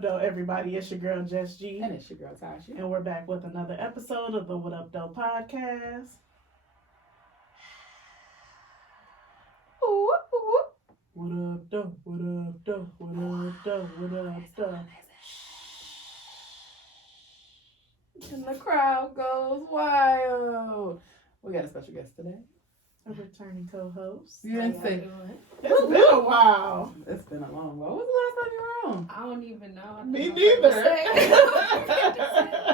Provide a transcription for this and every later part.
Hello, everybody. It's your girl, Jess G. And it's your girl, Tasha. And we're back with another episode of the What Up Doe podcast. Ooh, ooh. What up, Doe? What up, Doe? What up, Doe? What up, Doe? And the crowd goes wild. We got a special guest today. A returning co-host. You didn't say. It's been a while. It's been a long while. When was the last time you were on? I don't even know. Me neither.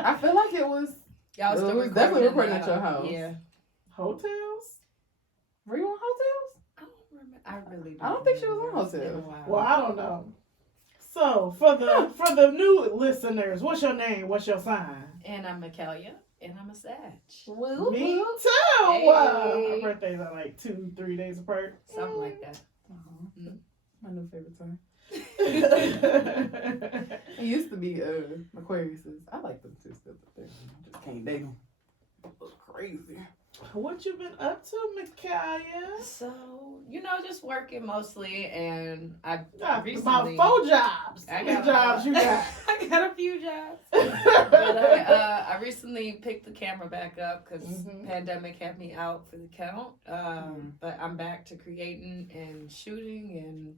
I feel like it was. Y'all It still was definitely recording recording at your house. Yeah. Hotels? Were you on hotels? I don't remember. I really I don't think she was remember. on It's been a Hotels. while. Well, I don't know. So for the new listeners, what's your name? What's your sign? And I'm Mikaela, and I'm a Sag. Woo, Me woo. too. Hey. Our birthdays are like 2-3 days apart. Something like that. Uh-huh. My new favorite time. It used to be Aquariuses. I like them too still, but they just can't date them. Crazy. What you been up to, Mikaela? So, just working mostly, and I About recently... 4 jobs. I How got many jobs you got? I got a few jobs. But I recently picked the camera back up because pandemic had me out for the count. But I'm back to creating and shooting, and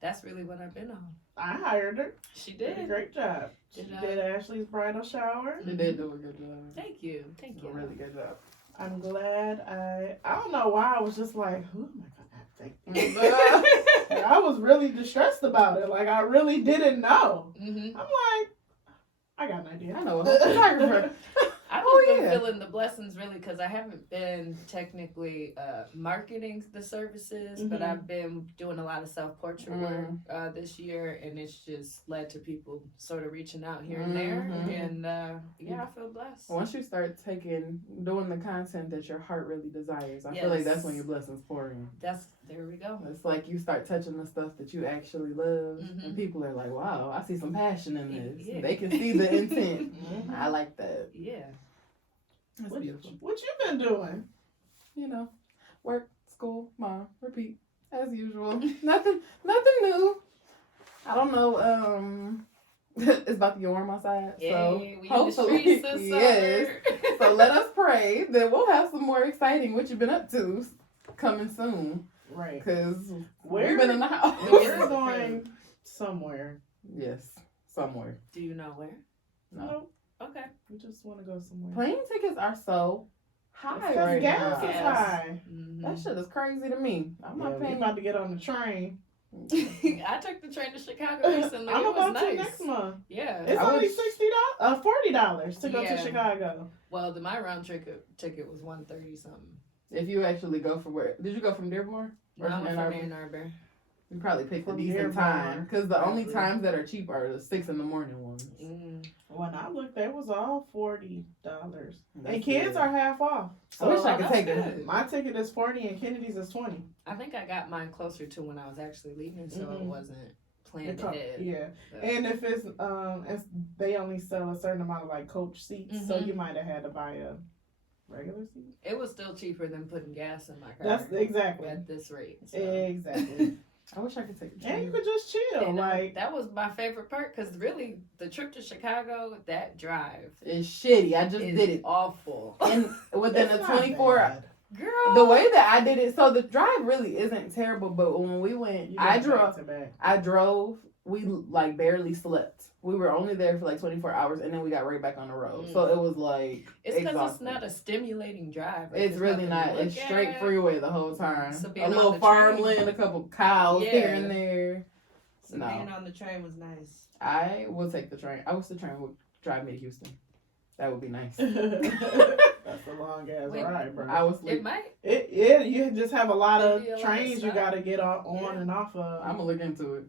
that's really what I've been on. I hired her. She Did a did. great job. She Did I? did Ashley's bridal shower. They did do a good job. Thank you. Thank A you. really good job. I'm glad I don't know why I was just like, who am I gonna thank? I was really distressed about it. Like I really didn't know. Mm-hmm. I'm like, I got an idea. I know a photographer. I've Oh, just been yeah. feeling the blessings really because I haven't been technically marketing the services, but Mhm. I've been doing a lot of self-portrait work this year, and it's just led to people sort of reaching out here and there, and I feel blessed. Once you start doing the content that your heart really desires, I feel like that's when your blessings pour in. There we go. It's like you start touching the stuff that you actually love, and people are like, wow, I see some passion in this. Yeah. They can see the intent. Mhm. I like that. Yeah. That's beautiful. What you been doing? Work, school, mom, repeat, as usual. Nothing new. I don't know. It's about to get warm outside, so We in the hopefully, streets this yes. summer. So let us pray that we'll have some more exciting what you've been up to coming soon. Right. Because Where- we've been in the house. We're going somewhere. Yes, somewhere. Do you know where? No. Okay. We just want to go somewhere. Plane tickets are so high Because right gas now. is Gas. high. Mhm. That shit is crazy to me. I'm Yeah, not we paying. about to get on the train. I took the train to Chicago recently. I'm It was about nice. to next month. Yeah. It's I only wish- $60, $40 to go to Yeah. Chicago. Well, my round ticket was $130 something. If you actually go from where? Did you go from Dearborn? Or No, from I'm Ann from Arbor? Ann Arbor. You probably picked a From decent Dearborn. time. Because the only Probably. times that are cheap are the 6 a.m. ones. When I looked, they was all $40. That's And kids good. are half off. I wish I could that's take good. it. My ticket is 40 and Kennedy's is 20. I think I got mine closer to when I was actually leaving, so it Mhm. wasn't planned ahead. Yeah. But- And if it's they only sell a certain amount of like coach seats, so you might have had to buy a regular seat. it was still cheaper than putting gas in my car. That's exactly. at this rate. So. Exactly. I wish I could take a And you train. could just chill. And like that was my favorite part because really the trip to Chicago, that drive It's shitty. I just is did it. awful. And within it's a not 24 bad. Girl, the way that I did it, so the drive really isn't terrible, but when we went, You I went drove, back to back. we like barely slept. We were only there for like 24 hours and then we got right back on the road. So it was like it's because it's exhausting. not a stimulating drive. Like, It's there's really nothing to not. It's look straight at. freeway the whole time. So A being on little the farmland, train- a couple cows Yeah. here and there. So No. being on the train was nice. I will take the train. I wish the train would drive me to Houston. That would be nice. That's a long ass Wait, ride, bro. I was It sleep. might. You just have a lot of It'd be a lot of trains you stuff. gotta get on Yeah. and off of. I'm gonna look into it.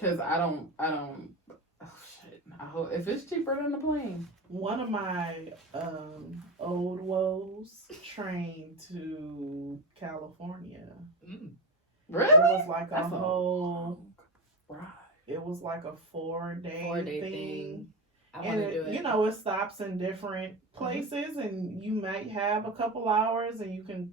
Cause I don't. Oh shit! I hope if it's cheaper than the plane. One of my old woes trained to California. Really? It was like a That's a whole. long ride. It was like a 4-day 4-day thing. thing. I And want to do it. it stops in different places, and you might have a couple hours, and you can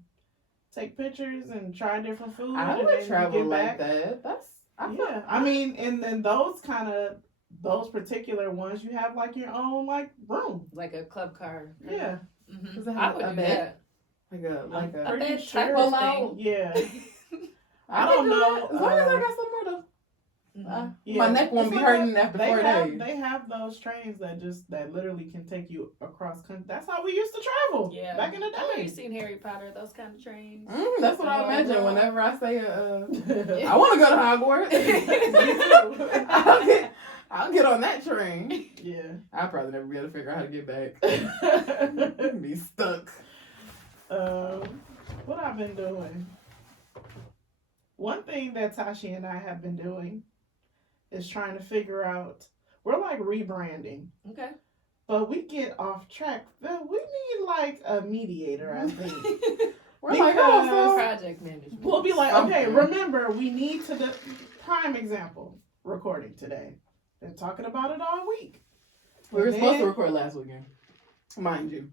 take pictures and try different food. I and would then travel you get like back. that. I Yeah, I mean, and then those kind of those particular ones, you have like your own like room. Like a club car. Yeah. Does it I have would a do bed? that. Like A a bed Pretty type sure. of pull out. thing. Yeah. I don't can do know, it. As long as I got somewhere to. Yeah. My neck won't It's be like hurting after 4 days. They have those trains that literally can take you across country. That's how we used to travel. Yeah. Back in the I know day. you've seen Harry Potter, those kind of trains. That's what I Oh, imagine no. whenever I say I want to go to Hogwarts. I'll get on that train. Yeah. I'll probably never be able to figure out how to get back. Be stuck. What I've been doing. One thing that Tashi and I have been doing is trying to figure out. We're like rebranding. Okay. But we get off track. We need like a mediator, I think. We're like, oh, so Project management. We'll be like, okay, Something. remember, we need to, prime example, recording today. Been talking about it all week. we were And supposed to then- record last weekend, mind you.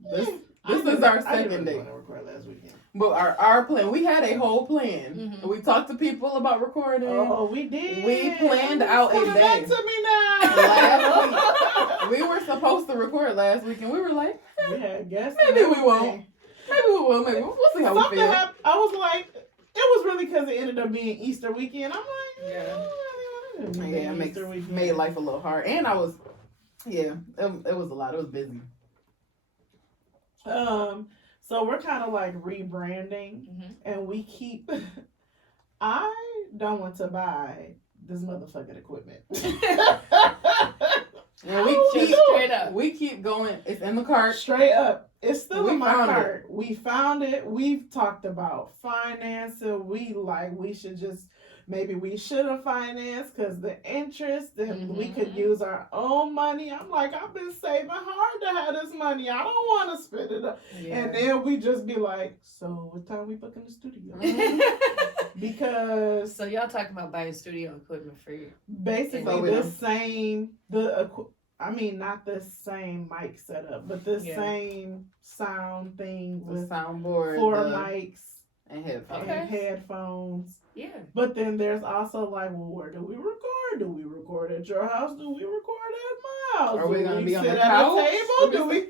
This I is didn't- our I second didn't day. want to record last weekend. But our plan, we had a whole plan. Mhm. We talked to people about recording. Oh, we did. We planned out a Coming back day. to me now. Last We were supposed to record last week, and we were like, We had guests. Maybe and we won't. everything. maybe we will, maybe we'll see how Something we feel. happened. I was like, it was really because it ended up being Easter weekend. I'm like, Yeah. Yeah, it made life a little hard. And I was, it was a lot. It was busy. So we're kind of like rebranding, and we keep. I don't want to buy this motherfucking equipment. And we Oh, keep straight up. We keep going. It's in the cart. Straight up, it's still We in my found cart. We found it. We've talked about financing. We should just. Maybe we should have financed because the interest, and we could use our own money. I'm like, I've been saving hard to have this money. I don't want to spend it up. Yeah. And then we just be like, so what time we booking the studio? Because So y'all talking about buying studio equipment for you? basically So we the don't- same, not the same mic setup, but the same sound thing The with soundboard, 4 the- mics and headphones. Okay. and headphones. Yeah. But then there's also like, well, where do we record? Do we record at your house? Do we record at my house? Are we Do gonna be on sit the at couch? a table? Do we?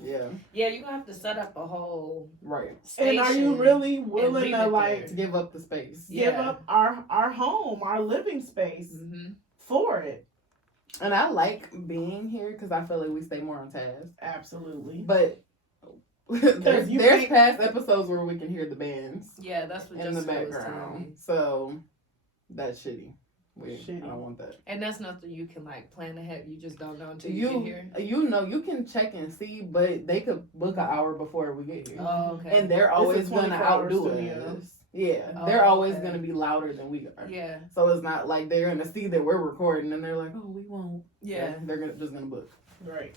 Yeah, Yeah, you're gonna have to set up a whole right. And are you station really and willing leave to it like there. Give up the space. give Yeah. up our home, our living space for it? And I like being here because I feel like we stay more on task. Absolutely. But there's you there's think- past episodes where we can hear the bands Yeah, that's what in the Jessica was telling me. background. So that's shitty. Shitty. I don't want that. And that's nothing you can like plan ahead. You just don't know until you get here. You can check and see, but they could book an hour before we get here. Oh, okay. And they're always gonna 24-hour outdo studio. us. Yeah, Oh, they're always okay. gonna be louder than we are. yeah. So it's not like they're gonna see that we're recording and they're like, oh, we won't. Yeah. They're just gonna book. Right.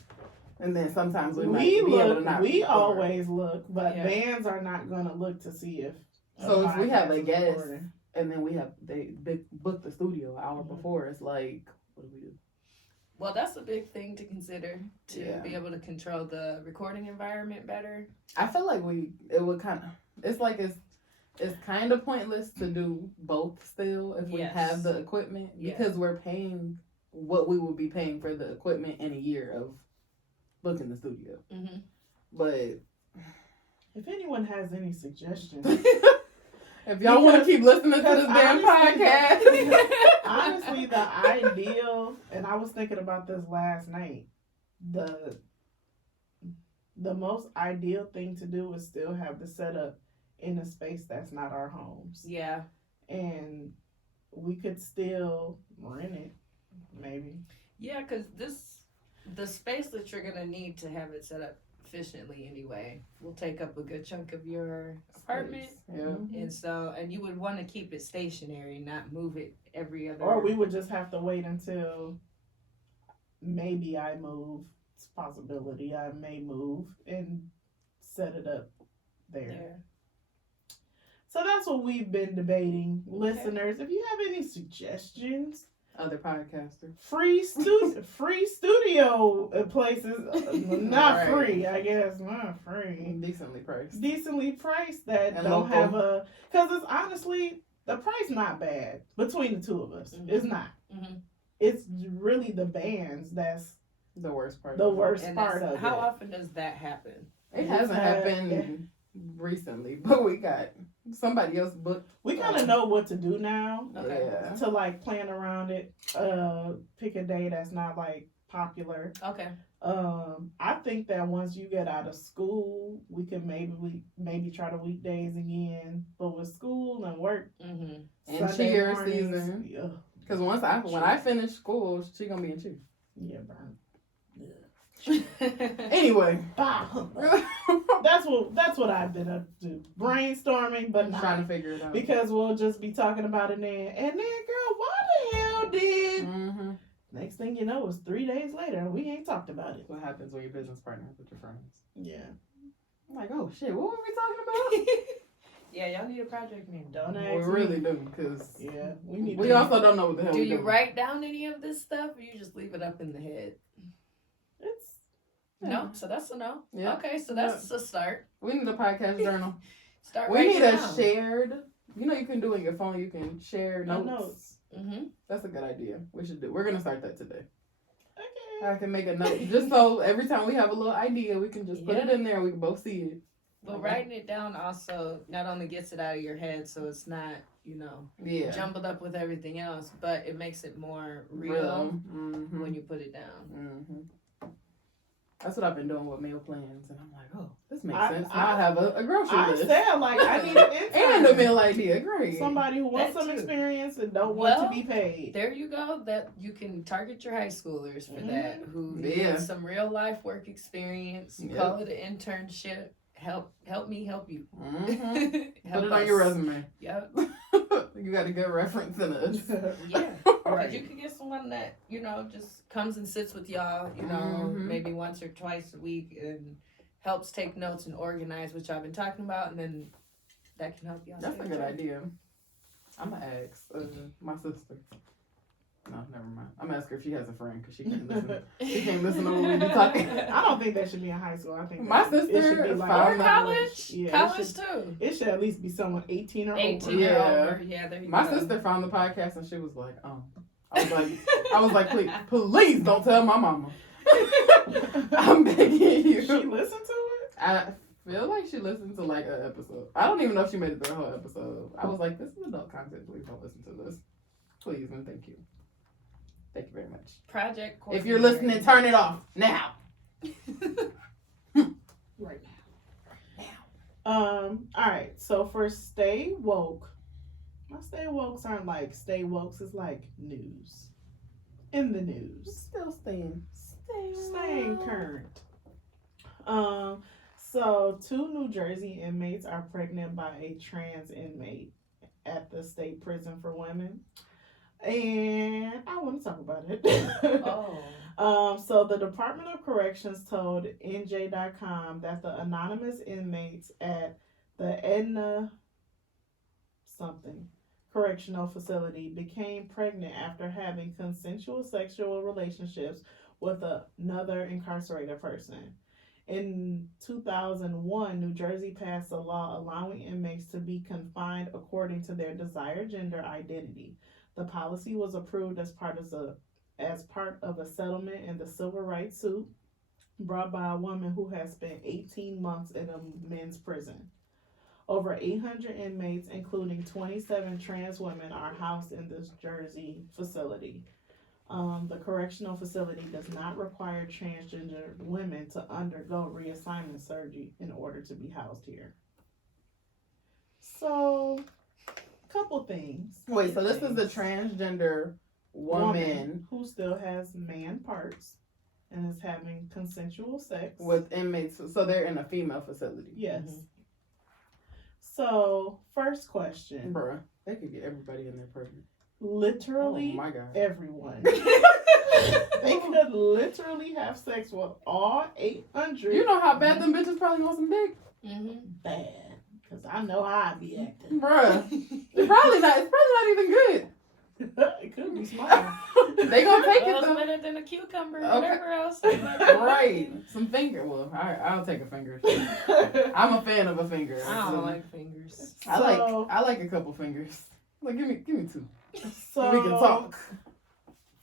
And then sometimes we might We be able look. to not. We record. always look, but Yeah. bands are not gonna look to see if. So if we have a podcast is guest, recording. and then they book the studio an hour Mhm. before, it's like, what do we do? Well, that's a big thing to consider to Yeah. be able to control the recording environment better. I feel like it would kind of. It's like it's kind of pointless to do both still if we Yes. have the equipment Yeah. because we're paying what we would be paying for the equipment in a year of booking the studio. Mm-hmm. But If anyone has any suggestions, if y'all want to keep listening to this because damn honestly- podcast, honestly, the ideal, and I was thinking about this last night, the most ideal thing to do is still have the setup in a space that's not our homes. Yeah. And we could still rent it, maybe. Yeah, because the space that you're going to need to have it set up efficiently anyway will take up a good chunk of your apartment. yeah. And you would want to keep it stationary, not move it every other. Or we would just have to wait until maybe I move. It's a possibility I may move and set it up there. there. So that's what we've been debating. Listeners, if you have any suggestions, Other podcasters. free studio places, not Right. free, I guess, not free. Decently priced. Decently priced that And don't local. have because it's honestly, the price not bad between the two of us. Mhm. It's not. Mm-hmm. it's really the bands that's The worst part. the worst And part of how it. often does that happen? It hasn't happened recently, but we got somebody else booked. We kind of know what to do now Okay. Yeah. to like plan around it. Pick a day that's not like popular. Okay. I think that once you get out of school, we can maybe try the weekdays again. But with school and work, Mm-hmm. And Sunday cheer mornings, season. yeah, Because when I finish school, she gonna be in cheer. yeah, burn. Anyway, That's what I've been up to, brainstorming, but I'm not trying to figure it out. because we'll just be talking about it then. And then, girl, why the hell did? Mm-hmm. Next thing you know, it's 3 days later and we ain't talked about it. What happens when you're business partners with your friends? Yeah, I'm like, oh shit, what were we talking about? Yeah, y'all need a project name. don't We ask really me. do, because Yeah, we need. we to, also don't know what the hell Do we're you doing. write down any of this stuff, or you just leave it up in the head? It's No, so that's a no. Yeah. Okay, so that's a start. We need a podcast journal. Start. We writing need it a down. shared. You know, you can do it on your phone. You can share no notes. notes. Mm-hmm. That's a good idea. We should do. We're gonna start that today. Okay. I can make a note just so every time we have a little idea, we can just put it Yeah. in there and we can both see it. But writing it down also not only gets it out of your head, so it's not, Yeah. jumbled up with everything else, but it makes it more real Mm-hmm. when you put it down. Mm-hmm. That's what I've been doing with meal plans, and I'm like, oh, this makes I- sense. Now I have a grocery I list said like I need an intern. and a meal idea. Great. Somebody who wants That some too. experience and don't want Well, to be paid. There you go. That you can target your high schoolers for that who Yeah. need some real life work experience. Yep. Call it an internship. Help me help you. Mm-hmm. Help Put it on your us. resume. Yep. You got a good reference in it. Yeah. Right. You could get someone that, just comes and sits with y'all, Mhm. maybe once or twice a week and helps take notes and organize what y'all been talking about, and then that can help y'all. That's a stay good on track. idea. I'm gonna ask my sister. No, never mind. I'm gonna ask her if she has a friend because she can't listen. She can't listen to what we be talking. I don't think that should be in high school. I think My that it should sister be like found Or college. Yeah, College it should, too. it should at least be someone 18 or 18 over. or Yeah. over. Yeah, there you My go. sister found the podcast and she was like, oh. I was like, please don't tell my mama. I'm begging you. She listened to it? I feel like she listened to like an episode. I don't even know if she made it through the whole episode. I was like, this is adult content. Please don't listen to this. Please and thank you. Thank you very much. Project. If you're listening, turn it off now. Right now. All right. So for Stay Woke, my Stay Wokes aren't like Stay Wokes. It's like news. In the news. Still staying Staying current. So 2 New Jersey inmates are pregnant by a trans inmate at the state prison for women. And I want to talk about it. Oh. So the Department of Corrections told NJ.com that the anonymous inmates at the Edna something correctional facility became pregnant after having consensual sexual relationships with another incarcerated person. In 2001, New Jersey passed a law allowing inmates to be confined according to their desired gender identity. The policy was approved as part of a settlement in the civil rights suit brought by a woman who has spent 18 months in a men's prison. Over 800 inmates, including 27 trans women, are housed in this Jersey facility. The correctional facility does not require transgender women to undergo reassignment surgery in order to be housed here. So, couple things. Wait, so this is a transgender woman who still has man parts and is having consensual sex with inmates, so they're in a female facility. Yes. Mhm. So, first question. Bruh, they could get everybody in there pregnant. Literally Oh my god. everyone. They could literally have sex with all 800. You know how bad them bitches probably want some dick? Mm-hmm. Bad. Because I know how I be acting. Bruh. It's probably not even good. It could be small. They gonna take Well, it it's though. better than a cucumber or Okay. whatever else. Right. Some finger. Well, I'll take a finger. I'm a fan of a finger. I don't like fingers. I like a couple fingers. Like give me 2. So, We can talk.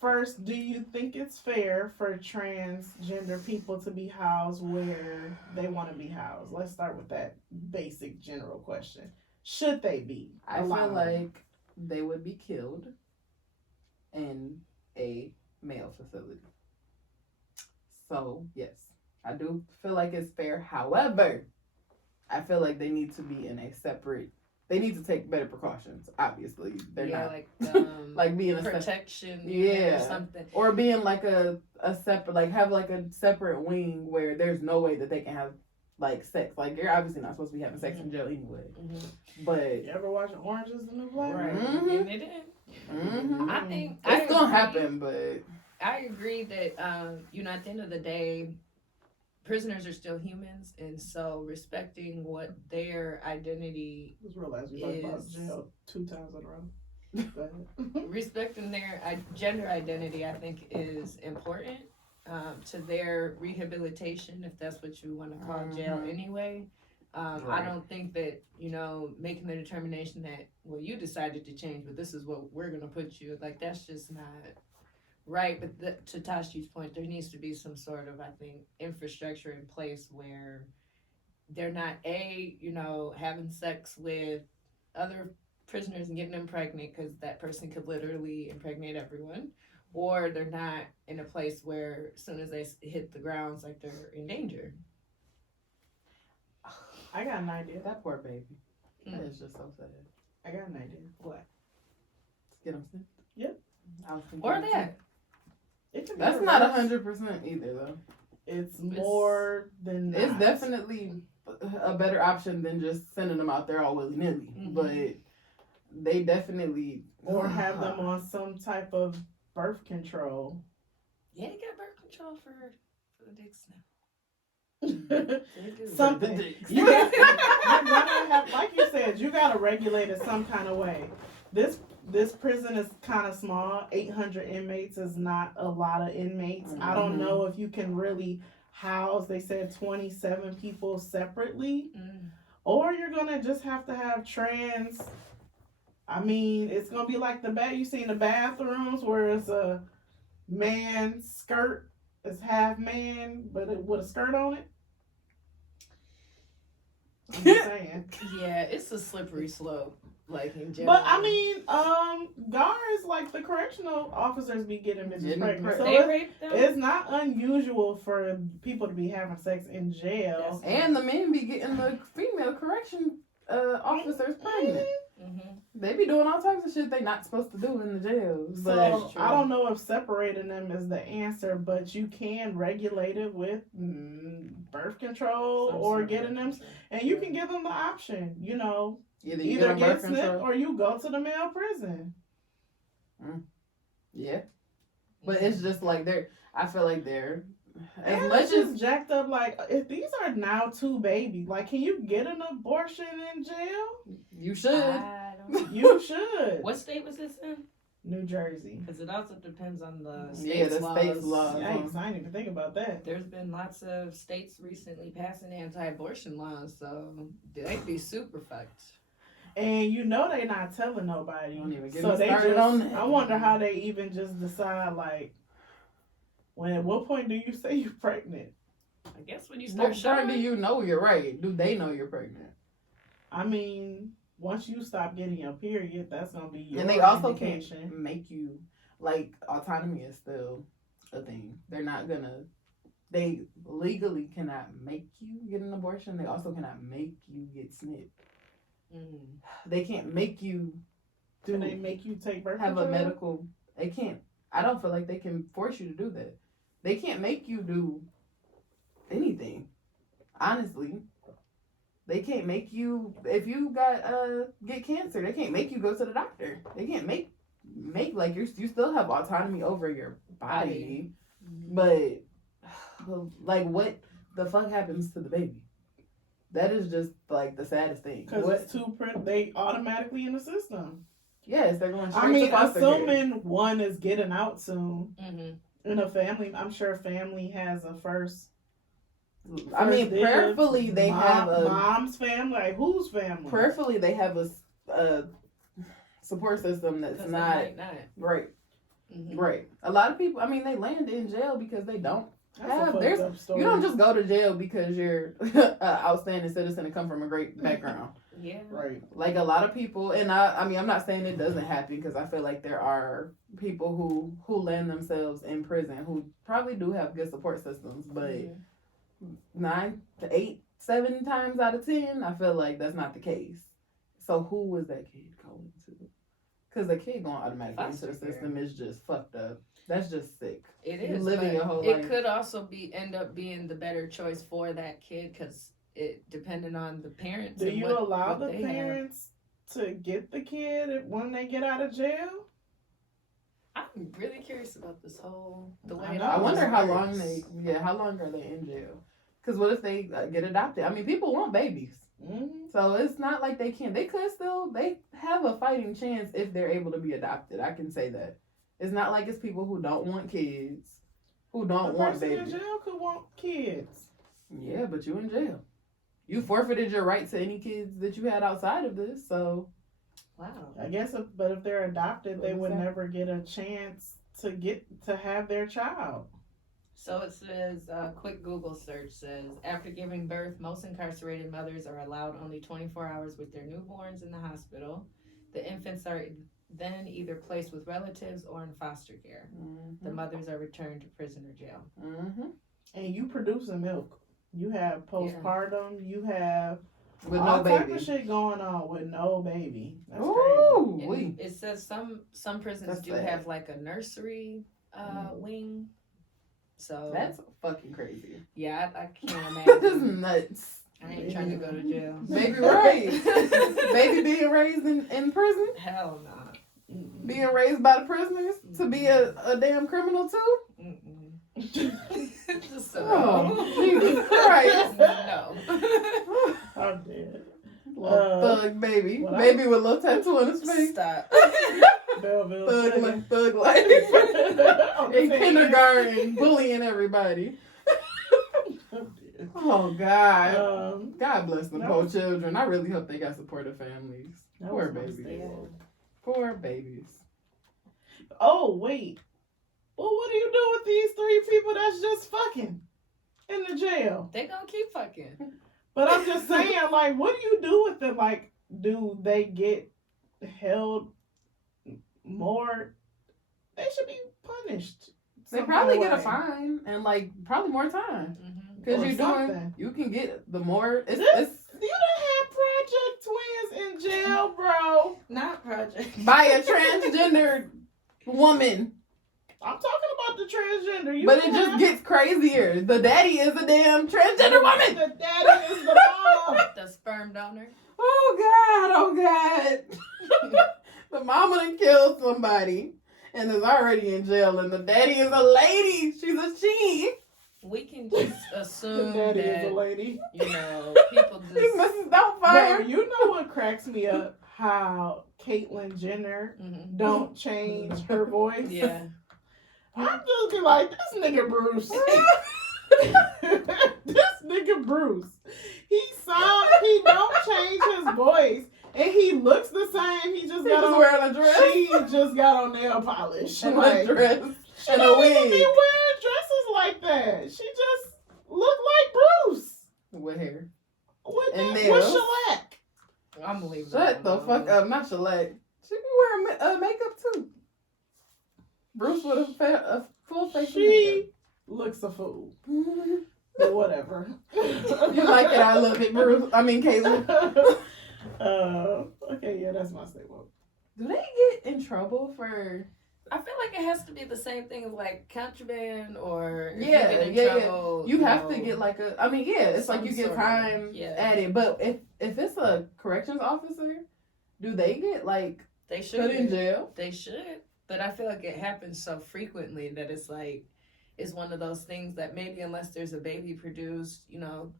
first, do you think it's fair for transgender people to be housed where they want to be housed? Let's start with that basic general question. Should they be allowed? I feel like they would be killed in a male facility. So, yes, I do feel like it's fair. However, I feel like they need to be in a separate. They need to take better precautions. Obviously, they're not like being a protection, or something, or being like a separate, like have like a separate wing where there's no way that they can have like sex. Like you're obviously not supposed to be having sex in jail anyway. But you ever watching Orange Is the New Black? Right? Mm-hmm. It is. I think it's gonna happen, but I agree that at the end of the day, prisoners are still humans, and so respecting what their identity Just realize we talked about jail 2 times in a row. respecting their gender identity, I think, is important to their rehabilitation, if that's what you want to call jail anyway. I don't think that, making the determination that, well, you decided to change, but this is what we're going to put you, like, that's just not right. But to Tashi's point, there needs to be some sort of, I think, infrastructure in place where they're not, having sex with other prisoners and getting them pregnant, because that person could literally impregnate everyone, or they're not in a place where as soon as they hit the grounds, like, they're in danger. I got an idea. that poor baby. That is just so sad. I got an idea. What? Get them snipped. Yep. Or that. That's not 100% either, though. It's more than It's not. definitely a better option than just sending them out there all willy nilly. But they definitely or have them on some type of birth control. Yeah, they got birth control for the dicks now. Something. You gotta have, like you said, you gotta regulate it some kind of way. This prison is kind of small. 800 inmates is not a lot of inmates. I don't know if you can really house, they said 27 people separately. Or you're gonna just have to have trans. I mean, it's gonna be like you seen the bathrooms where it's a man skirt, it's half man, but with a skirt on it. I'm just saying. Yeah, it's a slippery slope, like in general. But I mean, guards, like the correctional officers, be getting bitches pregnant. So they rape them. It's not unusual for people to be having sex in jail. And the men be getting the female correction officers pregnant. They be doing all types of shit they not supposed to do in the jails. So I don't know if separating them is the answer, but you can regulate it with birth control or getting them, and you can give them the option. Either get snipped or you go to the male prison. Yeah, but it's just like I feel like they're. As much as jacked up, like if these are now 2 babies, like can you get an abortion in jail? You should. You should. What state was this in? New Jersey. Because it also depends on the state's laws. Yikes, I didn't even think about that. There's been lots of states recently passing anti-abortion laws, so they'd be super fucked. And they not telling nobody. Don't even get so me they started just, on that. I wonder how they even just decide, like, at what point do you say you're pregnant? I guess when you start showing. Do you know you're right? Do they know you're pregnant? I mean, once you stop getting your period, that's gonna be your And they also indication. can't make you, like, autonomy is still a thing. They're not gonna. They legally cannot make you get an abortion. They also cannot make you get snipped. They can't make you. Do they make you take birth have control? a medical? They can't. I don't feel like they can force you to do that. They can't make you do anything. Honestly, they can't make you. If you get cancer, they can't make you go to the doctor. They can't make like you still have autonomy over your body, but like what the fuck happens to the baby? That is just like the saddest thing. Because it's they automatically in the system. Yes, they're going straight to foster assuming care. one is getting out soon. In a family, I'm sure family has a first. I mean, prayerfully they have a mom's family. Like whose family? Prayerfully they have a support system that's not right. Mm-hmm. Right. A lot of people, I mean, they land in jail because they don't That's a have. fucked up story. You don't just go to jail because you're an outstanding citizen and come from a great background. Yeah. Right. Like a lot of people, and I mean, I'm not saying it doesn't happen because I feel like there are people who land themselves in prison who probably do have good support systems, but 9 to 8, 7 times out of 10, I feel like that's not the case. So who was that kid going to? Because a kid going automatically into the system is just fucked up. That's just sick. It You is. living your whole it life. could also end up being the better choice for that kid because it depending on the parents. Do and you what, allow what the they have. parents to get the kid when they get out of jail? I'm really curious about this whole the way. I it know. I all wonder how works. long how long are they in jail? Because what if they get adopted? I mean, people want babies. Mm-hmm. So it's not like they can't. They have a fighting chance if they're able to be adopted. I can say that. It's not like it's people who don't want kids, who don't The want person in babies. jail could want kids. Yeah, but you in jail. You forfeited your right to any kids that you had outside of this, so. Wow. I guess, but if they're adopted, they would Exactly. never get a chance to have their child. So it says, a quick Google search says, after giving birth, most incarcerated mothers are allowed only 24 hours with their newborns in the hospital. The infants are then either placed with relatives or in foster care. Mm-hmm. The mothers are returned to prison or jail. Mm-hmm. And you producing milk. You have postpartum. You have With all no type baby. of shit going on with no baby. That's Ooh, And wee. it says some prisons That's do sad. have like a nursery wing. So That's fucking crazy. yeah, I can't That's imagine. nuts. I ain't trying to go to jail. Baby raised. Baby being raised in prison? Hell no. crazy. Being raised by the prisoners to be a damn criminal too? Just Oh, Jesus Christ. no. I'm dead. Little thug baby. what Baby with a little tattoo on his face. Stop. Belleville. Thug life. In kindergarten, bullying everybody. I'm dead. Oh, God. God bless them that poor was- children. I really hope they got supportive families. That Poor was my babies. staple. Poor babies. Oh, wait. Well, what do you do with these 3 people that's just fucking in the jail? They gonna keep fucking. But I'm just saying, like, what do you do with them? Like, do they get held more? They should be punished. They some probably kind get a of way. fine and like probably more time because Or you're something. doing. You can get the more. It's You done had Project Twins in jail, bro. Not project. by a transgender woman, I'm talking about the transgender. You but it done just had- gets crazier. The daddy is a damn transgender woman. The daddy is the mama. The sperm donor. Oh God! The mama done killed somebody and is already in jail, and the daddy is a lady. She's a she. We can just The assume daddy is that a lady. people He just. Mrs. Bro, Doubtfire. you know what cracks me up? How Caitlyn Jenner Mhm. don't change her voice. Yeah. I'm just be like, this nigga Bruce. This nigga Bruce. He don't change his voice. And he looks the same. He just He got just on wearing a dress. She just got on nail polish. And Like, a dress she and a don't even be wig wearing dresses like that. She just look like Bruce. with hair. With And that, with nails. shellac. I'm gonna leave Shut that the one fuck alone. up, not shellac. She be wearing makeup too. Bruce with a full face of She looks a fool. makeup. But whatever. You like it, I love it, Bruce. I mean, Caitlin. Okay, yeah, that's my statement. Do they get in trouble for? I feel like it has to be the same thing as like contraband or if Yeah, you get in yeah. trouble. You have to get like a. I mean, yeah, it's like Some you get sort of- time yeah. at it. But if it's a corrections officer, do they get like They should. put in jail? They should. But I feel like it happens so frequently that it's like it's one of those things that maybe unless there's a baby produced,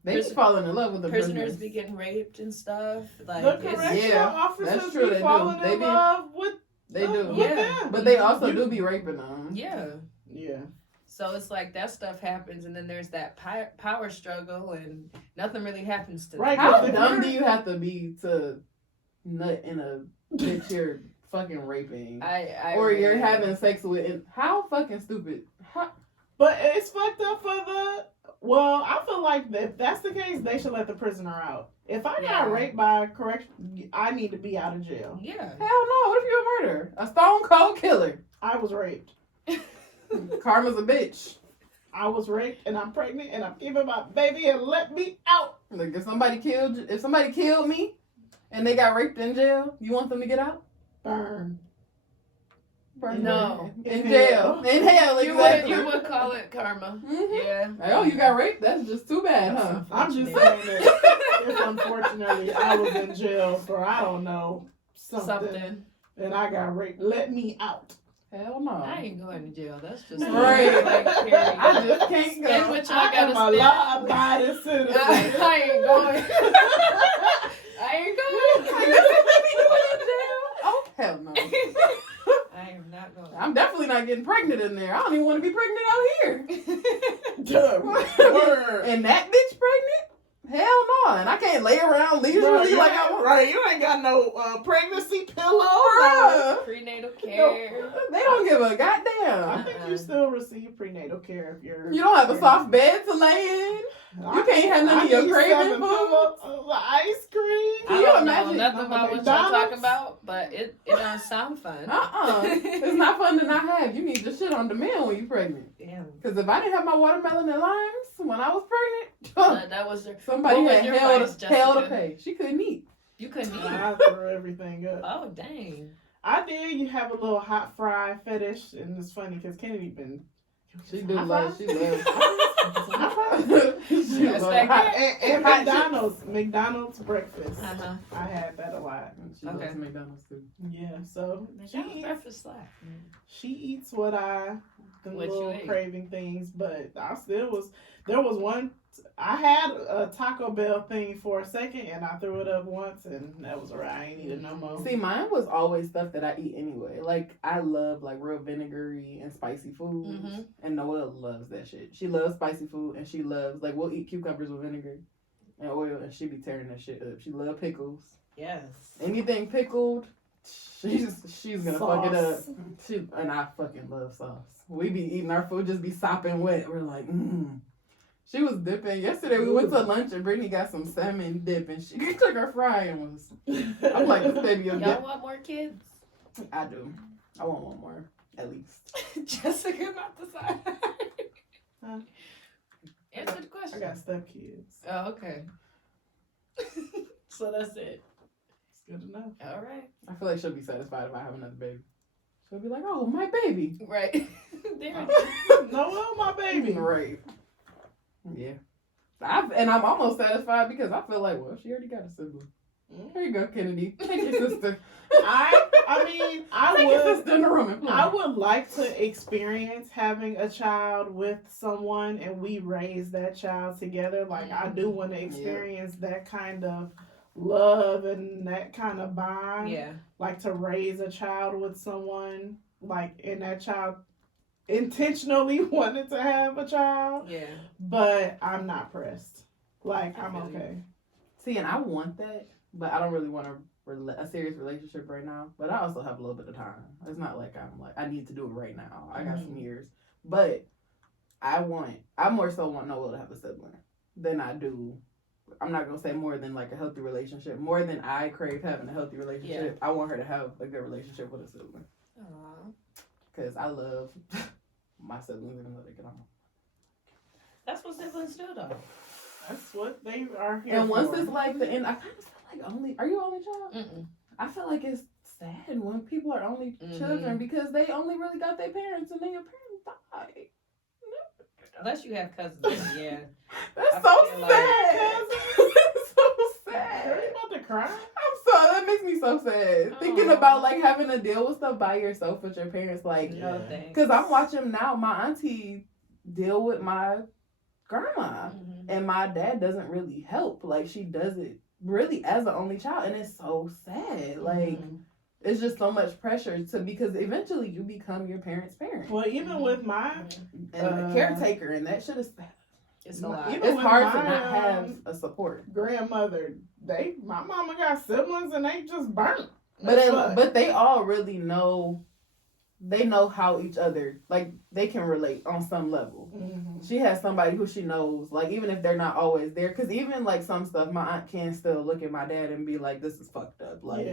They be falling in love with the prisoners be getting raped and stuff. Like The it's- correctional yeah, officers that's true, they be do. falling They in be- love with They do, with Yeah. them. but they also You- do be raping them. yeah. Yeah. So it's like that stuff happens, and then there's that power struggle, and nothing really happens to Right, them. How Because if dumb you're- do you have to be to nut in a bitch you're fucking raping. Or You're having sex with. How fucking stupid. But it's fucked up for the. Well, I feel like if that's the case, they should let the prisoner out. If I got raped by a correction, I need to be out of jail. Yeah. Hell no. What if you're a murderer? A stone cold killer. I was raped. Karma's a bitch. I was raped and I'm pregnant and I'm giving my baby and let me out. Like if somebody killed me and they got raped in jail, you want them to get out? Burn. No. In jail. In hell, exactly. You would call it karma. Mm-hmm. Yeah. Like, oh, you got raped? That's just too bad, huh? I'm just saying that if unfortunately I was in jail for, I don't know, something. And I got raped, let me out. Hell no. I ain't going to jail. That's just right. Like, I just can't go. Spend what I am a law-abiding citizen. I ain't going. I ain't going. Oh, hell no. I am not going. I'm definitely not getting pregnant in there. I don't even want to be pregnant out here. Word. And that bitch pregnant? Hell no. And I can't lay around leisurely like I want. Right, you ain't got no pregnancy pillow. Bruh. Prenatal care. They don't give a I goddamn. think you still receive prenatal care if you're. You don't have a soft bed to lay in. You can't have none of your craving food. Ice cream. Can you imagine? Nothing about what y'all talking about, but it don't sound fun. It's not fun to not have. You need the shit on demand when you're pregnant. Damn. Because if I didn't have my watermelon and limes when I was pregnant, That was somebody what was had your hell price, to Jessica? pay. She couldn't eat. You couldn't eat. I threw everything up. Oh dang. I did. You have a little hot fry fetish, and it's funny because Kennedy been. She do love. She loves. That's that good. And McDonald's breakfast. Uh-huh. I had that a lot. She Okay. loves McDonald's too. Yeah, so McDonald's breakfast slap. she eats what the What you little ate. craving things, but I still was. There was one. I had a Taco Bell thing for a second, and I threw it up once, and that was alright. I ain't eat it no more. See, mine was always stuff that I eat anyway. Like I love like real vinegary and spicy foods, Mhm. and Noah loves that shit. She loves spicy food, and she loves like we'll eat cucumbers with vinegar and oil, and she be tearing that shit up. She love pickles. Yes. Anything pickled, she's gonna fuck it up. Sauce. And I fucking love sauce. We be eating our food, just be sopping wet. We're like, She was dipping. Yesterday we went to lunch and Brittany got some salmon dip and she took her fry and was. I'm like, this baby a Y'all dip. want more kids? I do. I want one more, at least. Jessica not the side. Huh? Answer the I question. got stepkids. Oh, okay. So that's it. It's good enough. All right. I feel like she'll be satisfied if I have another baby. She'll be like, oh, my baby. Right. There. No, my baby. Right. Yeah. I'm almost satisfied because I feel like, well, she already got a sibling. Here you go, Kennedy. Take your sister. I mean, Take your sister in the room and play. I would like to experience having a child with someone and we raise that child together. Like, I do want to experience that kind of love and that kind of bond. Yeah. Like, to raise a child with someone, like, and that child intentionally wanted to have a child. Yeah. But I'm not pressed. Like, I'm okay. See, and I want that, but I don't really want a serious relationship right now. But I also have a little bit of time. It's not like I'm like, I need to do it right now. I got some years. But I more so want Noah to have a sibling than I do. I'm not going to say more than like a healthy relationship. More than I crave having a healthy relationship. I want her to have a good relationship with a sibling. Aww. Because I love my siblings even though they get on. That's what siblings do, though. That's what they are here And once for. it's like the end, I kind of feel like are you only child? Mm-mm. I feel like it's sad when people are only children because they only really got their parents and then your parents died. Unless you have cousins, yeah. That's I so feel sad. That's so sad. Are you about to cry? That makes me so sad. Thinking about like having to deal with stuff by yourself with your parents, like, No thanks. because I'm watching now my auntie deal with my grandma, and my dad doesn't really help. Like, she does it really as the only child, and it's so sad. Like, it's just so much pressure because eventually you become your parents' parent. Well, even with my And the caretaker, and that shit is. It's a lot. Even It's with hard my, to not have a support. grandmother. My mama got siblings and they just burnt. But they all really know. They know how each other, like, they can relate on some level. Mm-hmm. She has somebody who she knows, like, even if they're not always there, because even, like, some stuff, my aunt can still look at my dad and be like, this is fucked up, like,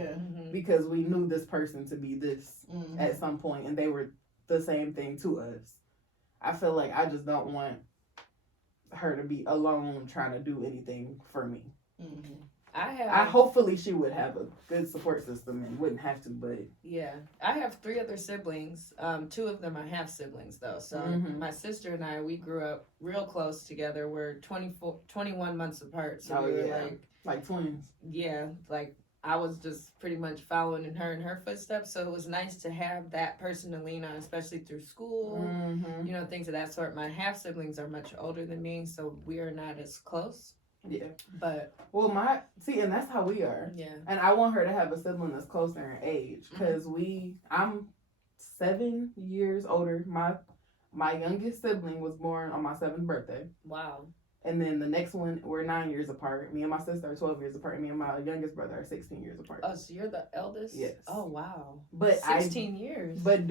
because we knew this person to be this at some point, and they were the same thing to us. I feel like I just don't want her to be alone trying to do anything for me. Mm-hmm. I hopefully she would have a good support system and wouldn't have to, but yeah, I have 3 other siblings. 2 of them are half siblings though. So my sister and I, we grew up real close together. We're 21 months apart. So we were like twins. Yeah, like I was just pretty much following in her footsteps. So it was nice to have that person to lean on, especially through school, you know, things of that sort. My half siblings are much older than me, so we are not as close. Yeah. But and that's how we are. Yeah. And I want her to have a sibling that's closer in age, because I'm 7 years older. My youngest sibling was born on my 7th birthday. Wow. And then the next one, we're 9 years apart. Me and my sister are 12 years apart. Me and my youngest brother are 16 years apart. Oh, so you're the eldest? Yes. Oh, wow. But 16 years. But I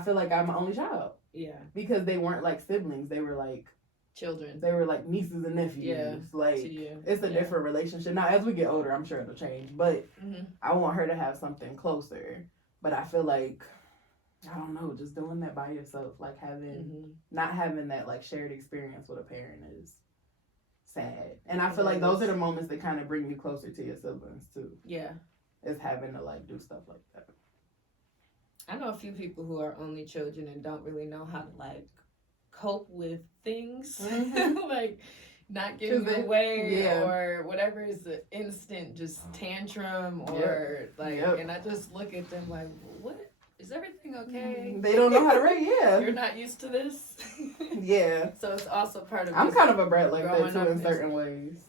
feel like I'm my only child. Yeah. Because they weren't like siblings. They were like children. They were like nieces and nephews. Yeah. Like, it's a different relationship. Now, as we get older, I'm sure it'll change. But I want her to have something closer. But I feel like, I don't know, just doing that by yourself, like not having that like shared experience with a parent is sad. And I feel like those are the moments that kind of bring you closer to your siblings too. Yeah. Is having to like do stuff like that. I know a few people who are only children and don't really know how to like cope with things. Like not getting away or whatever is the instant just tantrum or and I just look at them like, what? Is everything okay? They don't know how to react. Yeah. You're not used to this? Yeah. So it's also part of I'm kind of a brat like that too in certain ways.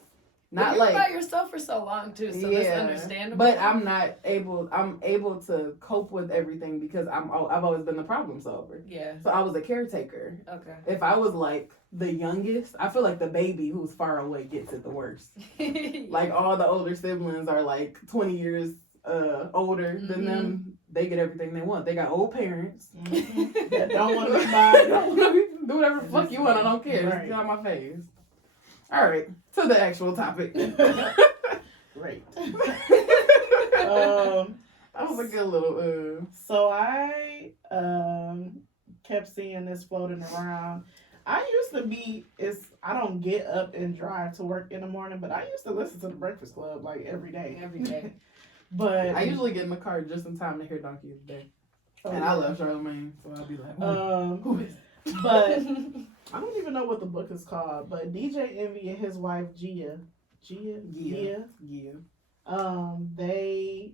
Not like by yourself for so long too, so that's understandable. But I'm able to cope with everything because I've always been the problem solver. Yeah. So I was a caretaker. Okay. If I was like the youngest, I feel like the baby who's far away gets it the worst. Like all the older siblings are like 20 years older than them. They get everything they want. They got old parents that don't want to be by. Do whatever the fuck you want. I don't care. Just get on my face. All right, to the actual topic. Great. That was a good little. So I kept seeing this floating around. I used to be. I don't get up and drive to work in the morning, but I used to listen to the Breakfast Club like every day. Every day. But I usually get in the car just in time to hear Donkey of the Day. And I love Charlamagne, so I'll be like, who is it? But I don't even know what the book is called, but DJ Envy and his wife Gia, they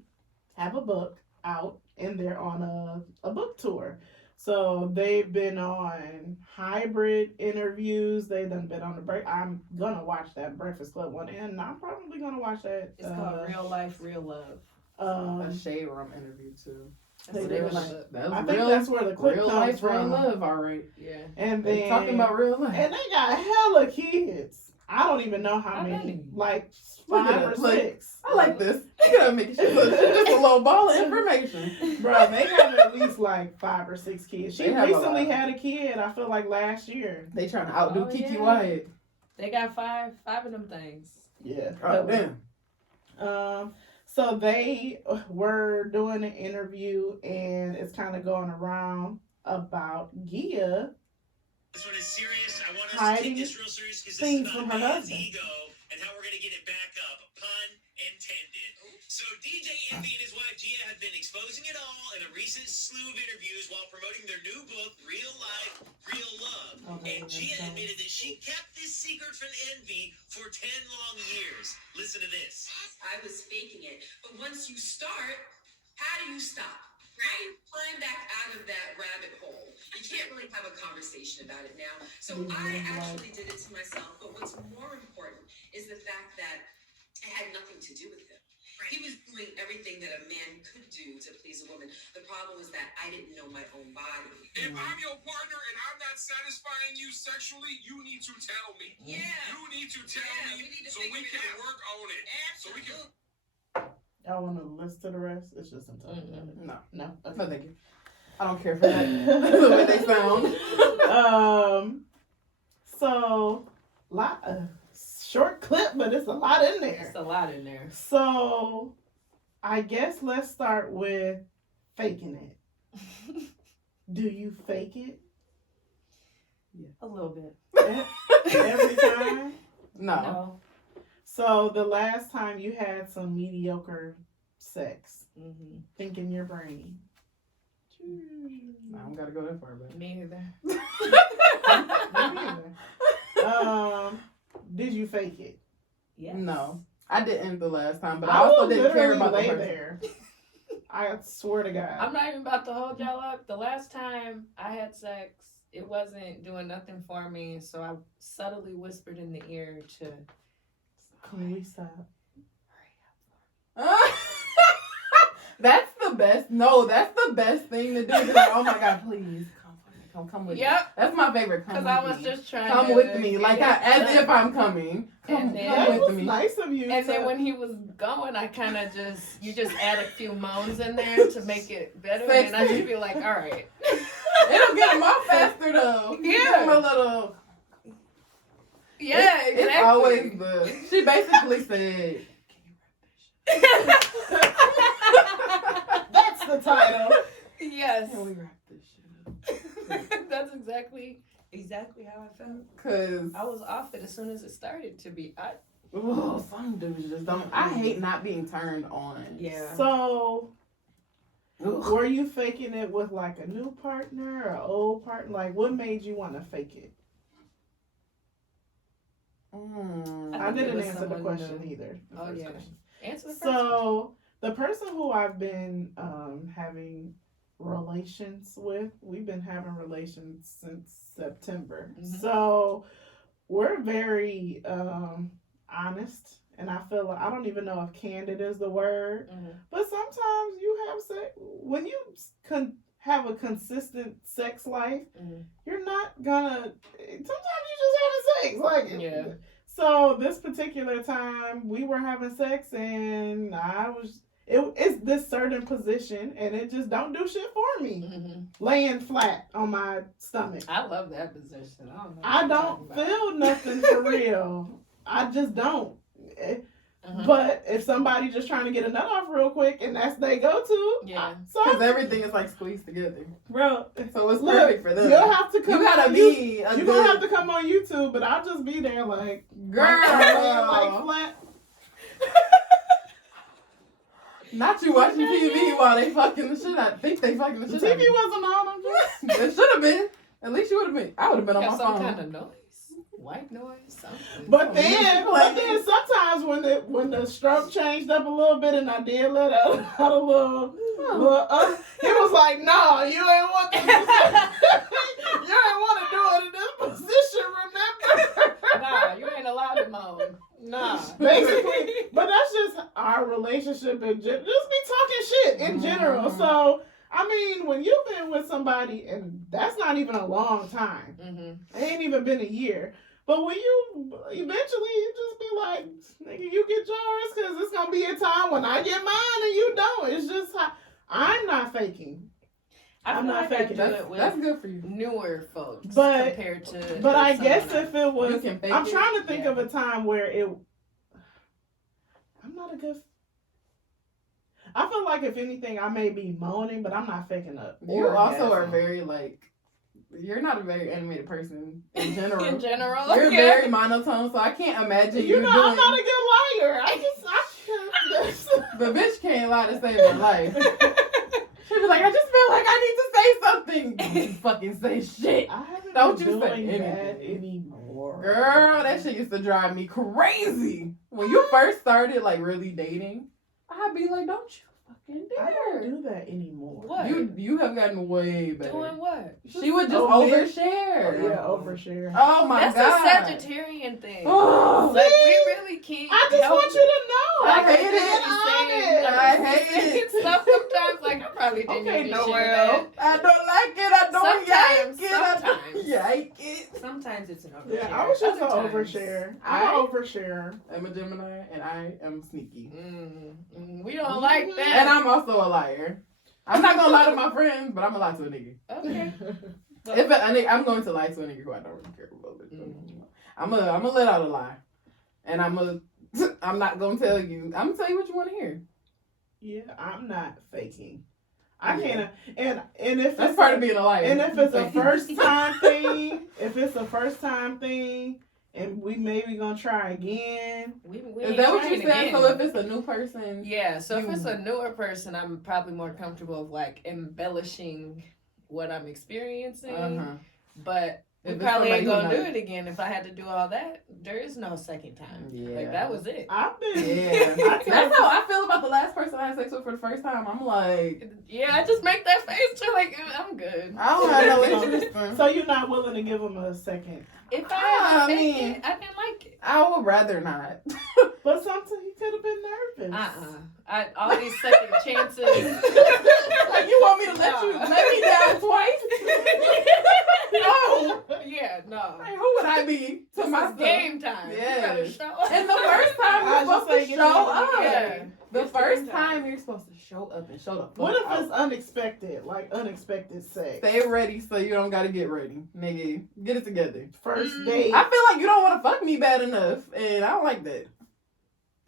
have a book out and they're on a book tour. So they've been on hybrid interviews. They've been on the break. I'm gonna watch that Breakfast Club one, and I'm probably gonna watch that. It's called Real Life, Real Love. A Shade Room interview too. I think real, that's where the clip real comes life, from. Real love, all right. Yeah. And they talking about real life, and they got hella kids. I don't even know how many. Like 5 or 6. I like this. You gotta make sure just a little ball of information, bro. They have at least like 5 or 6 kids. She recently had a kid. I feel like last year. They trying to outdo Kiki Wyatt. They got five of them things. Yeah. Oh damn. So they were doing an interview, and it's kind of going around about Gia. This one is serious. I want us to take this real serious because this is about man's ego and how we're going to get it back up. Pun intended. So DJ Envy and his wife Gia have been exposing it all in a recent slew of interviews while promoting their new book, Real Life, Real Love. And Gia admitted that she kept this secret from Envy for 10 long years. Listen to this. I was faking it. But once you start, how do you stop? How do you climb back out of that rabbit hole? You can't really have a conversation about it now. So I actually did it to myself. But what's more important is the fact that it had nothing to do with him. He was doing everything that a man could do to please a woman. The problem was that I didn't know my own body. If I'm your partner and I'm not satisfying you sexually, you need to tell me. Yeah. You need to tell me so we can work on it. Absolutely. So we can. I want to list to the rest. It's just in talking about it. No. No. Okay. No, thank you. I don't care for that. The way they sound. So lot short clip, but it's a lot in there. It's a lot in there. So I guess let's start with faking it. Do you fake it? A little bit. Every time? No. So the last time you had some mediocre sex, Mm-hmm. think in your brain. I don't gotta go that far, but Me either. Me neither. Did you fake it? Yes. no. I didn't the last time, but I I also will didn't care literally about the lay person. there. I swear to God. I'm not even about to hold y'all up. The last time I had sex, it wasn't doing nothing for me, so I subtly whispered in the ear to Can we stop? That's the best. No, that's the best thing to do. Be like, oh my God, please come with me. Yep. That's my favorite. Because I was just trying come to with me, like get it as if done. I'm coming. Come And then- That with was me. nice of you. And to- then when he was going, I kind of you just add a few moans in there to make it better. And I just be like, all right. It'll get him off faster though. Yeah. Give him a little. Yeah, It's exactly. always the. She basically said. That's the title. Yes. Can we wrap this shit up? That's exactly how I felt. Cause I was off it as soon as it started to be. some dudes just don't. I hate not being turned on. Yeah. So, Ugh. were you faking it with like a new partner or old partner? Like, what made you want to fake it? I it didn't was answer the someone question new. either. the Oh, first yeah. question. Answer the first So, the person who I've been having relations with, we've been having relations since September. Mhm. So, we're very honest. And I feel like, I don't even know if candid is the word. Mhm. But sometimes you have sex, when you have a consistent sex life, Mhm. you're not gonna, sometimes you just having sex. Like, Yeah. So this particular time we were having sex and it's this certain position and it just don't do shit for me. Mhm. Laying flat on my stomach. I love that position. I don't know. I don't feel nothing for real. I just don't. Mhm. But if somebody just trying to get a nut off real quick and that's they go to, Yeah. Because everything is like squeezed together. bro, So it's look, perfect for them. you'll have to come. You gotta on be a You good gonna have to come on YouTube, but I'll just be there like girl. like flat. Not you watching TV while they fucking the shit out. Think they fucking the The shit out. TV wasn't on. I'm just. It should have been. At least you would have been. I would have been on Got my some phone. kind of noise. White noise. Something. But then sometimes when the stroke changed up a little bit and I did let out a little, he was like, "No, you ain't want to. You ain't want to do it in this position. Remember?" Nah, you ain't allowed to moan. Nah. Basically, but that's just our relationship in general. Just be talking shit in general. So, I mean, when you've been with somebody, and that's not even a long time. Mm-hmm. It ain't even been a year. But when you eventually, you just be like, nigga, you get yours because it's going to be a time when I get mine and you don't. It's just, I'm not faking. I'm not not faking faking. it with That's good for you. newer folks But- compared to. But I guess someone if it was, You can fake I'm it. trying to think Yeah. of a time where I'm not a good, I feel like if anything, I may be moaning, but I'm not faking up. You also are orgasm. very like. You're not a very animated person in general. in general, You're yeah. very monotone, so I can't imagine You know, doing. I'm not a good liar. I The bitch can't lie to save her life. She'd be like, I just feel like I need to say something. You fucking say shit. I haven't Don't been you say doing that anything. anymore. Girl, that shit used to drive me crazy. When you first started like really dating, I'd be like, don't you fucking I don't dare. do that anymore. What? You have gotten way better. Doing what? She would just omit. overshare. Yeah, overshare. Oh my That's god. a Sagittarian thing. Oh, Like, see? we really can't. I just help want you to know. I I hate hate it. it. I hate it. Stuff sometimes, like, I probably didn't Okay, need to Noel. share that. I don't like it. I don't Sometimes, like it. I don't sometimes. like it. Sometimes sometimes it's an overshare. Yeah, I was just an Other times- overshare. I overshare. I'm a Gemini, and I am sneaky. We don't like that. And I'm also a liar. I'm not gonna lie to my friends, but I'm gonna lie to a nigga. Okay. If a nigga, I'm going to lie to a nigga who I don't really care about. I'm gonna let out a lie, and I'm not gonna tell you. I'm gonna tell you what you want to hear. Yeah, I'm not faking. I can't. And if That's it's part of being a liar. And if it's a Faking. first time thing, and we maybe gonna try again. We Is ain't that what you trying said? again. So if it's a new person, Yeah, so if it's a newer person, I'm probably more comfortable of like embellishing what I'm experiencing. But we If it's probably ain't somebody gonna who do it again. If I had to do all that, there is no second time. Yeah. Like that was it. I've been. Yeah, I tell that's how I feel about the last person I had sex with for the first time. I'm like, Yeah, I just make that face too. Like I'm good. I don't have no interest. So you're not willing to give them a second. If I had I to mean- take it, I didn't like it. I would rather not. But sometimes he could have been nervous. All these second chances. Like you want me to let me down twice? No. Yeah, no. Like, who would I be to This myself? is game time. You better Yes. show up. And the first time I you're just supposed to say show up. Yeah. The It's first game time. time you're supposed to show up and show the fuck What if out. it's unexpected, like unexpected sex? Stay ready so you don't gotta get ready. Nigga, get it together. First date. I feel like you don't want to fuck me bad enough, and I don't like that.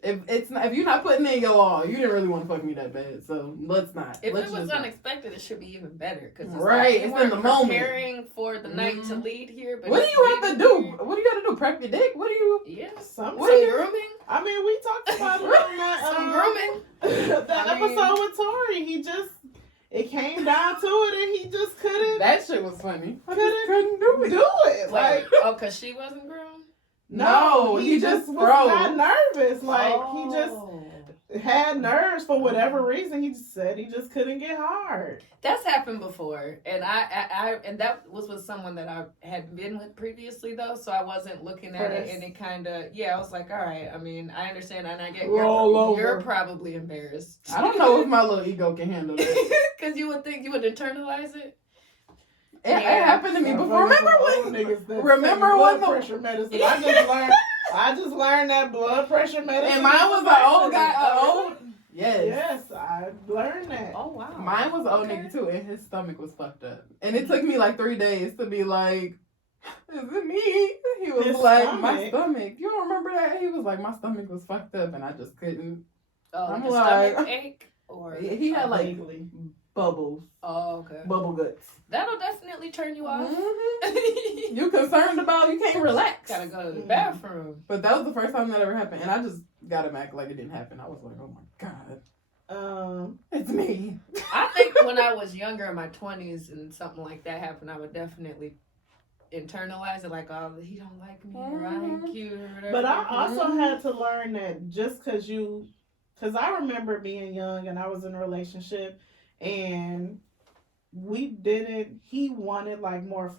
If you're not putting in your all, you didn't really want to fuck me that bad, so let's not. If let's it was just not. unexpected, it should be even better. Cause it's Right, like you it's in the weren't moment. preparing for the night to lead here. But What do it's you have to leading do? here. What do you got to do? Prep your dick? What do you? Yeah. Some What do you- grooming? I mean, we talked about it on that, Some grooming? that I mean- episode with Tori. It came down to it, and he just couldn't That shit was funny. I Couldn't just couldn't do it. do it. Like, Like, cause she wasn't groomed? No, he just was froze. got nervous. Like, he Oh. just had nerves for whatever reason. He just said he just couldn't get hard. That's happened before, and I and that was with someone that I had been with previously though, so I wasn't looking at it, and it kind of I was like, all right. I mean, I understand, and I get Roll over. you're probably embarrassed. I don't know if my little ego can handle that. Because you would think you would internalize it. It happened to me before. Remember Remember when blood the pressure medicine? I just learned that blood pressure medicine. and mine was an old guy, yes. Yes, I learned that. Oh wow. Mine was an old nigga too, and his stomach was fucked up. And it took me like 3 days to be like, is it me? He was His like, my stomach? stomach. You don't remember that? He was like, my stomach was fucked up, and I just couldn't. Oh, I'm the like- stomach ache or He had like Vaguely. bubbles, okay. bubble guts. That'll definitely turn you off. Mhm. You concerned about you can't relax. Gotta go to the bathroom. But that was the first time that ever happened, and I just got him act like it didn't happen. I was like, oh my god, it's me. I think when I was younger in my 20s and something like that happened, I would definitely internalize it like, oh, he don't like me or I ain't cute or whatever. But I also had to learn that just because I remember being young and I was in a relationship and he wanted like more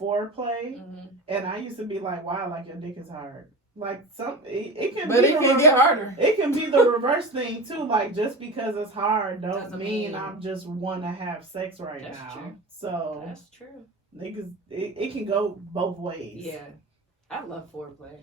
foreplay, and I used to be like, wow, like your dick is hard. Like it can But be it can get harder. It can be the reverse thing too. Like just because it's hard doesn't mean mean- I'm just want to have sex right That's now. true. So That's true. niggas, it can go both ways. Yeah. I love foreplay.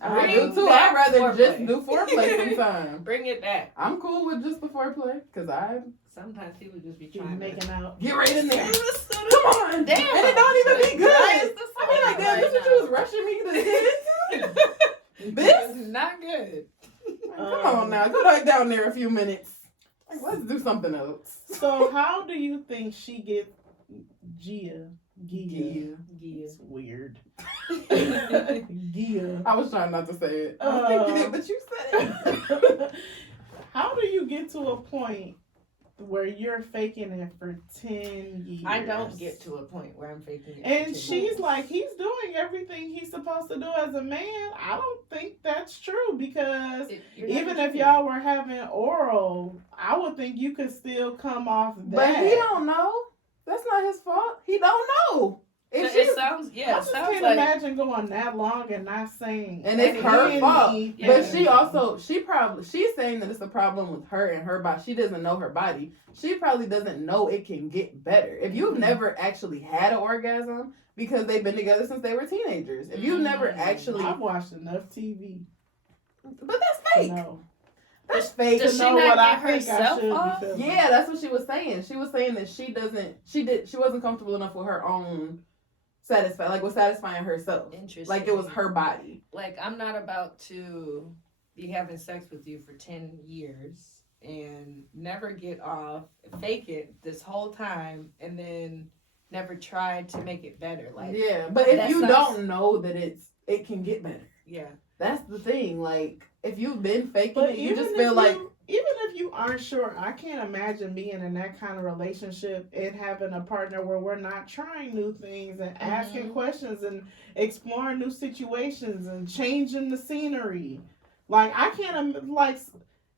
I Bring do too. back I'd rather foreplay. just do foreplay sometimes. Bring it back. I'm cool with just the foreplay because I Sometimes people just be Keep trying making out. get right in there. Come on, Damn. and it don't even be good. Nice. I mean, like, damn, this what you was rushing me to get into? This? It's not good. Come on now, go back down there a few minutes. Like, let's do something else. So how do you think she get Gia? Yeah. It's weird. Gia. I was trying not to say it. I was thinking it, but you said it. How do you get to a point where you're faking it for 10 years? I don't get to a point where I'm faking it. And for she's 10 like, he's doing everything he's supposed to do as a man. I don't think that's true because years. You're not even if true. y'all were having oral, I would think you could still come off that. But he don't know. That's not his fault. He don't know. If It she's sounds sounds I just can't like imagine going that long and not saying. And it's her fault. anything. But she's saying that it's a problem with her and her body. She doesn't know her body. She probably doesn't know it can get better. If you've never actually had an orgasm, because they've been together since they were teenagers. If you've never actually... I've watched enough TV. But that's fake. No. That's fake. Does To she know not what I get think I herself should off? be feeling. Yeah, that's what she was saying. She was saying that she wasn't comfortable enough with her own satisfying herself. Interesting. Like it was her body. Like, I'm not about to be having sex with you for 10 years and never get off, fake it this whole time, and then never try to make it better. Like, Yeah, but if that you sucks. don't know that it can get better. yeah. That's the thing. Like, if you've been faking But it, you even just if feel like... even if you aren't sure, I can't imagine being in that kind of relationship and having a partner where we're not trying new things and asking questions and exploring new situations and changing the scenery. Like, I can't, like,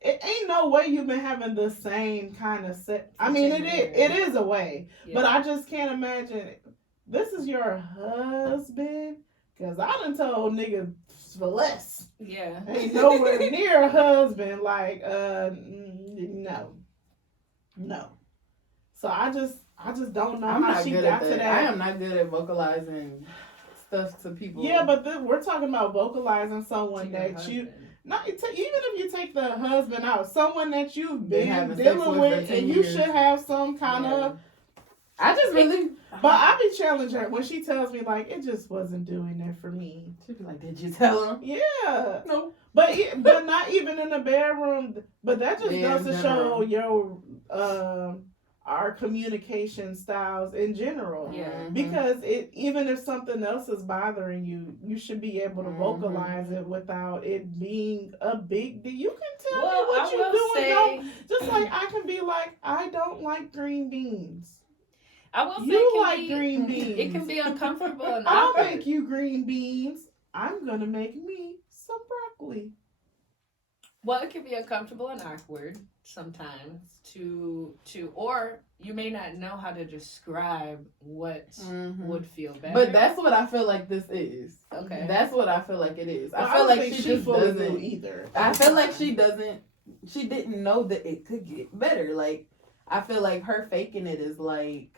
it ain't no way you've been having the same kind of sex. I mean, it is a way, but I just can't imagine. This is your husband? Because I done told niggas for less. Yeah. Ain't nowhere near a husband. Like, no. So I just don't know I'm how not she good got at to that. that. I am not good at vocalizing stuff to people. Yeah, but we're talking about vocalizing To someone your that you, husband. not even if you take the husband out, someone that you've been having sex dealing with for with, 10 and you years. should have some kind of. I just really... But I be challenging her when she tells me like it just wasn't doing it for me. She'd be like, did you tell him? Yeah. No. But not even in the bedroom. But that just Yeah, goes to in show general. your our communication styles in general. Yeah. Because even if something else is bothering you, you should be able to vocalize it without it being a big deal. You can tell me what you're doing. Just like I can be like, I don't like green beans. I will say You like green beans. It can be uncomfortable and I'll awkward. make you green beans. I'm gonna make me some broccoli. Well, it can be uncomfortable and awkward sometimes or you may not know how to describe what would feel better. But that's what I feel like this is. Okay. That's what I feel like it is. Well, I feel don't like think she just fully doesn't knew either. I feel like she didn't know that it could get better. Like, I feel like her faking it is like,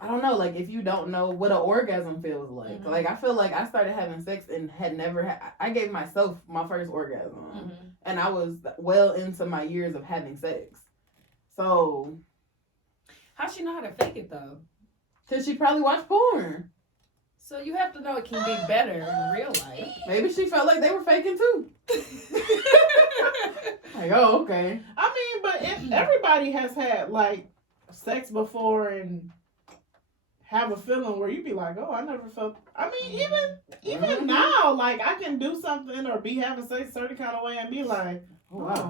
I don't know, like if you don't know what an orgasm feels like. Like, I feel like I started having sex and had never I gave myself my first orgasm. And I was well into my years of having sex. So. How's she know how to fake it though? Because she probably watched porn. So you have to know it can be better in real life. Maybe she felt like they were faking too. Like, oh, okay. I mean, but if everybody has had like sex before and have a feeling where you be like, oh, I never felt. I mean, even now, like I can do something or be having sex a certain kind of way and be like, Oh, wow.